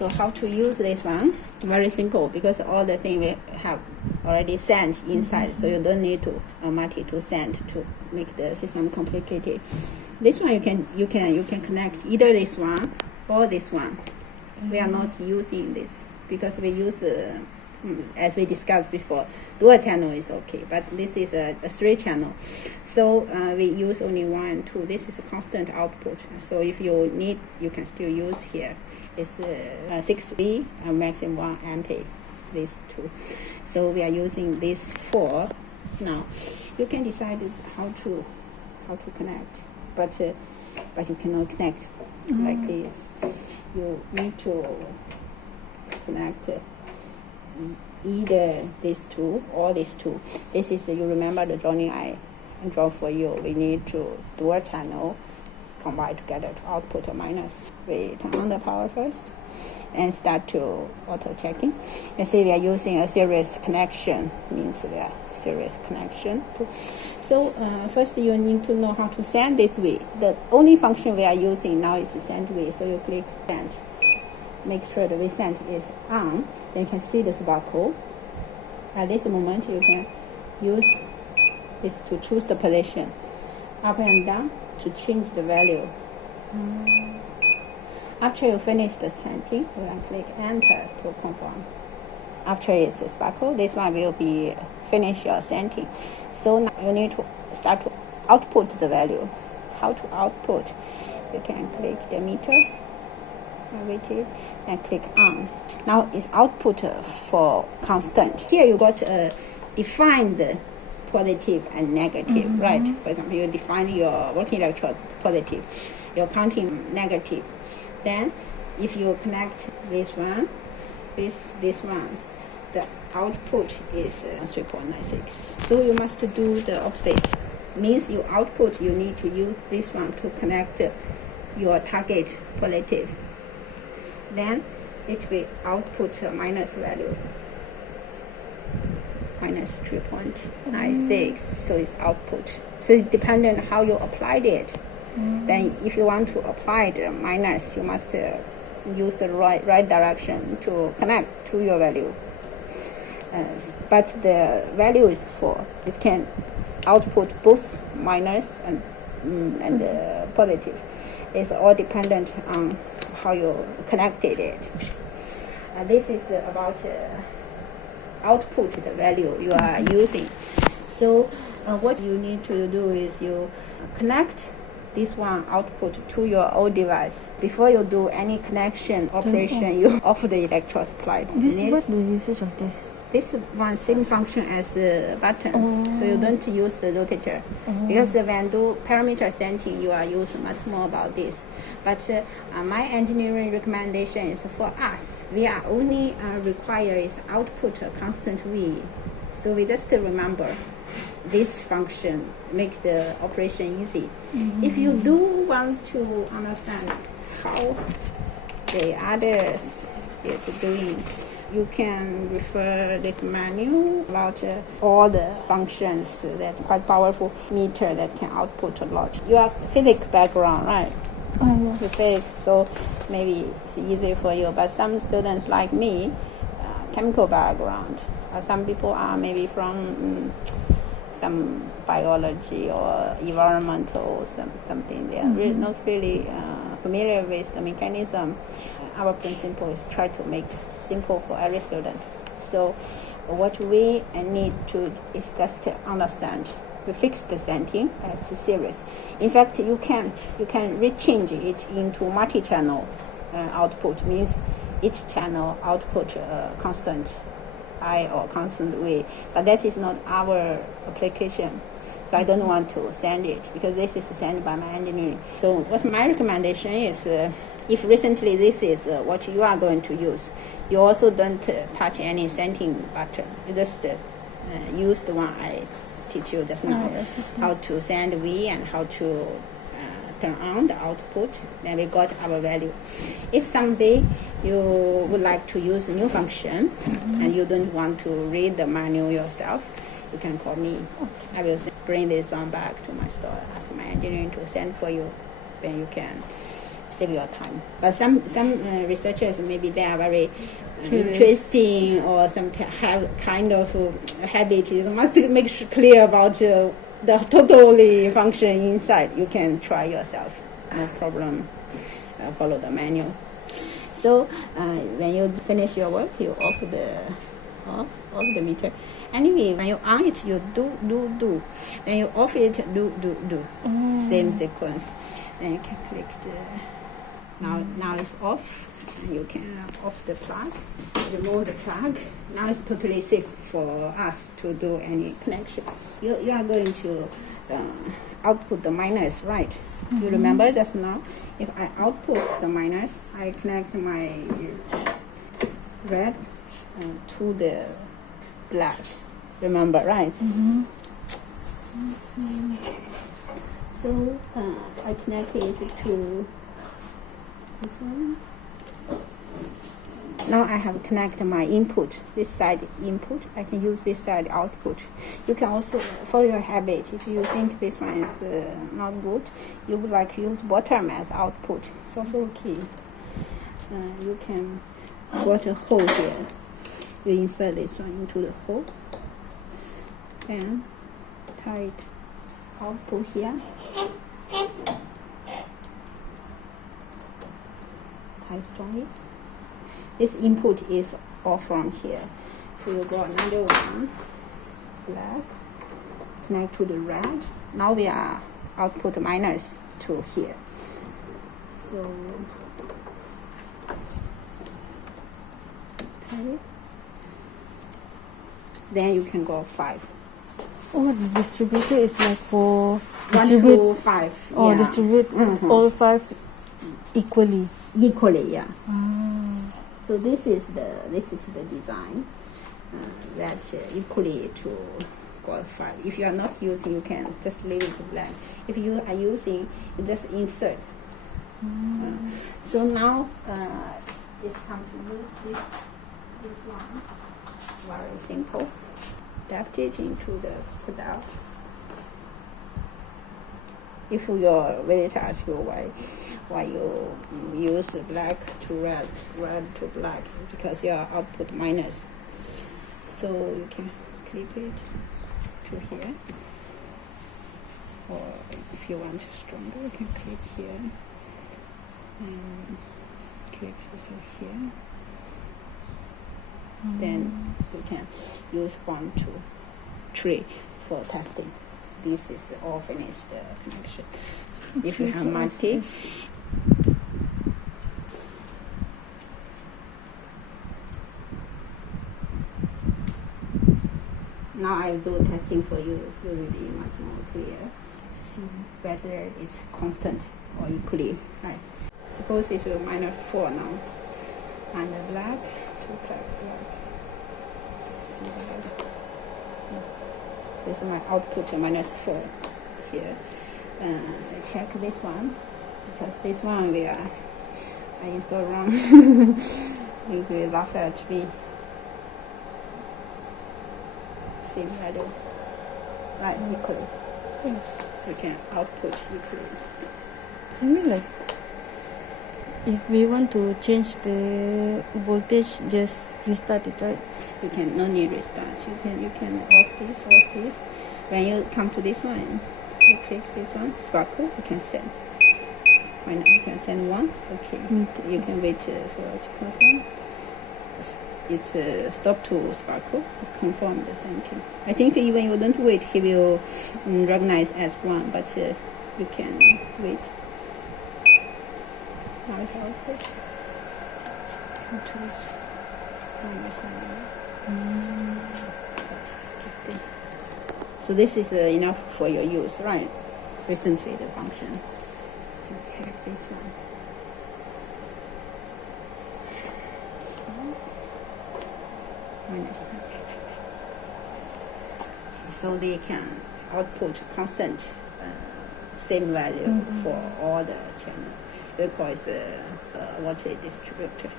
So how to use this one? Very simple, because all the thing we have already sent inside, so you don't need to multi to send to make the system complicated. This one you can connect either this one or this one. We are not using this because we use as we discussed before, dual channel is okay, but this is a 3 channel. So we use only 1 and 2. This is a constant output. So if you need, you can still use here. It's 6V and maximum 1 ampere, these 2. So we are using this 4 now. You can decide how to connect, but you cannot connect like this. You need to connect either these 2 or these 2. This is, you remember the drawing I draw for you. We need to dual channel combine together to output a minus. We turn on the power first and start to auto checking. You see we are using a series connection, means we are series connection. So first you need to know how to send this way. The only function we are using now is send way. So you click send. Make sure the resend is on. Then you can see the sparkle. At this moment, you can use this to choose the position, up and down, to change the value. After you finish the sending, you can click enter to confirm. After it's sparkle, this one will be finish your sending. So now you need to start to output the value. How to output? You can click the meter. And click on. Now it's output for constant. Here you got defined positive and negative, right? For example, you define your working electrode positive, your counting negative. Then if you connect this one with this one, the output is 3.96. So you must do the opposite. Means you output, you need to use this one to connect your target positive. Then it will output a minus value, minus 3.96. So it's output. So it's dependent on how you applied it. Then if you want to apply the minus, you must use the right direction to connect to your value. But the value is 4. It can output both minus and positive. It's all dependent on how you connected it. This is about output the value you are using. So what you need to do is you connect this one output to your old device. Before you do any connection operation, you off the electrode supply. What the usage of this? This one same function as the button, so you don't use the rotator. Because when do parameter setting, you are using much more about this. But my engineering recommendation is for us. We are only require is output a constant V. So we just remember this function, make the operation easy. If you do want to understand how the others is doing, you can refer this manual about all the functions that quite powerful meter that can output a lot. You are physics background, right? Yes. You physics, so maybe it's easy for you. But some students like me, chemical background. Some people are maybe from some biology or environmental something. They are really not really familiar with the mechanism. Our principle is try to make simple for every student. So what we need to is just to understand. We fix the setting as a series. In fact, you can rechange it into multi-channel output. Means each channel output constant I or constant way, but that is not our application. So I don't want to send it because this is sent by my engineering. So what my recommendation is, if recently this is what you are going to use, you also don't touch any sending button. You just use the one I teach you just now, how to send V and how to turn on the output. Then we got our value. If someday you would like to use a new function and you don't want to read the manual yourself, you can call me. I will bring this one back to my store, ask my engineering to send for you. Then you can save your time. But some researchers, maybe they are very interesting, or some have kind of habit. You must make clear about the totally function inside. You can try yourself, no problem. Follow the manual. So when you finish your work, you off the meter. Anyway, when you on it, you do. Then you off it, do. Same sequence. Then you can click the. Now it's off. And you can off the plug, remove the plug. Now it's totally safe for us to do any connection. You are going to output the minus, right? You remember just now? If I output the minus, I connect my red to the black. Remember, right? So I connect it to this one. Now I have connected my input, this side input. I can use this side output. You can also, for your habit, if you think this one is not good, you would like to use bottom as output. It's also okay. You can put a hole here. You insert this one into the hole and tight output here. Tight strongly. This input is off from here. So you go another one, black, connect to the red. Now we are output minus to here. So, okay. Then you can go 5. Oh, the distributor is like for 1 to 5. Oh, yeah. distribute all 5 equally. Equally, yeah. So this is the design that equally to go 5. If you are not using, you can just leave it blank. If you are using, you just insert. So now it's time to use this one. Very simple. Adapt it into the product. If your visitor asks you why you use black to red to black, because your output minus. So you can clip it to here, or if you want stronger, you can clip here and clip this here. Then you can use 1, 2, 3 for testing. This is all finished connection. So if you have multi, now I'll do testing for you. You will be much more clear. See whether it's constant or equally. Right. Suppose it's -4 now. And the black to black. See that? So it's my output -4 here. I check this one, because this one I install wrong. It will laugh at me. Same value, right? Equally. Yes. So you can output equally. I mean, like, if we want to change the voltage, just restart it, right? You can no need restart. You can off this. When you come to this one, you click this one, sparkle. You can send. When you can send 1, okay. You can wait for it to confirm. It's stop to sparkle. Confirm the same thing. I think even you don't wait, he will recognize as 1, but you can wait. Now it's output. So this is enough for your use, right? Recently the function. Let's check this one. So they can output constant, same value for all the channels. We call it the voltage distributor.